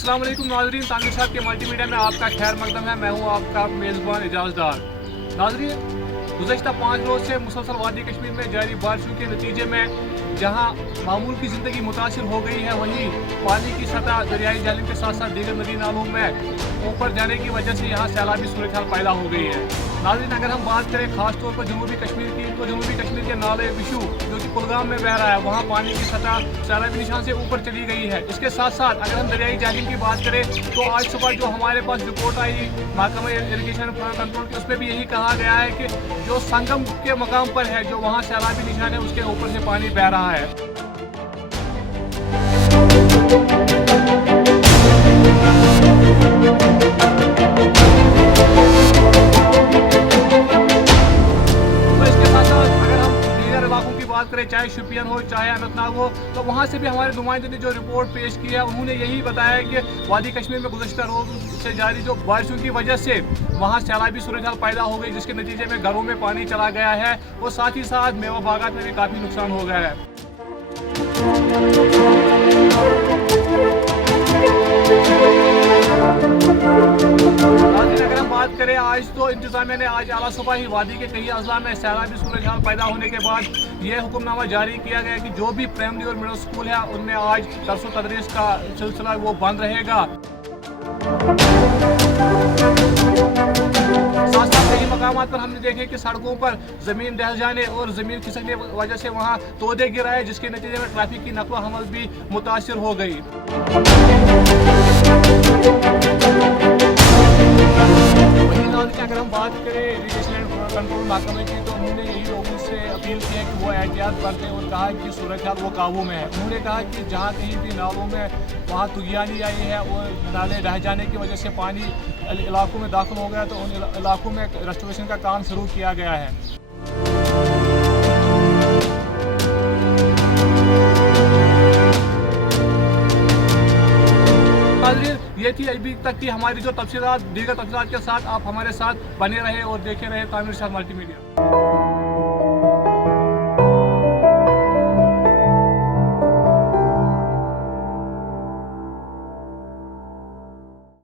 अस्सलाम वालेकुम नाज़रीन, तानवीर साहब के मल्टीमीडिया में आपका खैर मकदम है। मैं हूँ आपका मेज़बान इजाज़दार। नाज़रीन, गुज़श्ता 5 रोज़ से मुसलसल वादी कश्मीर में जारी बारिशों के नतीजे में जहाँ मामूल की ज़िंदगी मुतासिर हो गई है, वहीं पानी की सतह दरियाई झीलों के साथ साथ दीगर नदी नालों में ऊपर जाने की वजह से यहाँ सैलाबी सूरत हाल पैदा हो गई है। नाज़रीन, अगर हम बात करें खास तौर पर जनूबी कश्मीर की, तो जनूबी कश्मीर के नाले विशु जो कि कुलगाम में बह रहा है, वहाँ पानी की सतह सैलाबी निशान से ऊपर चली गई है। इसके साथ साथ अगर हम दरियाई झीलों की बात करें तो आज सुबह जो हमारे पास रिपोर्ट आई महकमा इरिगेशन कंट्रोल की, उसमें भी यही कहा गया है कि जो संगम के मकाम पर है, जो वहाँ सैलाबी निशान है, उसके ऊपर से पानी बह रहा है। बात करें चाहे शोपियान हो चाहे अनंतनाग हो, तो वहाँ से भी हमारे नुमाइंदे ने जो रिपोर्ट पेश की है, उन्होंने यही बताया कि वादी कश्मीर में गुज़श्ता रोज़ से जारी जो बारिशों की वजह से वहाँ सैलाबी सूरत हाल पैदा हो गई, जिसके नतीजे में घरों में पानी चला गया है और साथ ही साथ मेवा बागात में भी काफ़ी नुकसान हो गया है। बात करें आज तो इंतजामिया ने आज आला सुबह ही वादी के कई अजला में सैलाबी सूरत हाल पैदा होने के बाद ये हुक्मनामा जारी किया गया कि जो भी प्राइमरी और मिडिल स्कूल है उनमें आज दर्स व तदरीस का सिलसिला वो बंद रहेगा। साथ साथ कई मकामात पर हमने देखे कि सड़कों पर जमीन ढह जाने और जमीन खिसकने की वजह से वहाँ तोदे गिराए, जिसके नतीजे में ट्रैफिक की नकलो हमल भी मुतासिर हो गई। अगर हम बात करें इरिगेशन कंट्रोल महकमे की, तो उन्होंने यही लोगों से अपील की है कि वो एहतियात बरतें और कहा कि सूरत हाल वो काबू में है। उन्होंने कहा कि जहाँ कहीं भी नालों में वहाँ तुगियानी आई है और नाले ढह जाने की वजह से पानी इलाकों में दाखिल हो गया, तो उन इलाकों में रेस्टोरेशन का काम शुरू किया गया है। ये थी अभी तक की हमारी जो तफसीलात, दीगर तफसीलात के साथ आप हमारे साथ बने रहे और देखे रहे तानवीर साहब मल्टीमीडिया।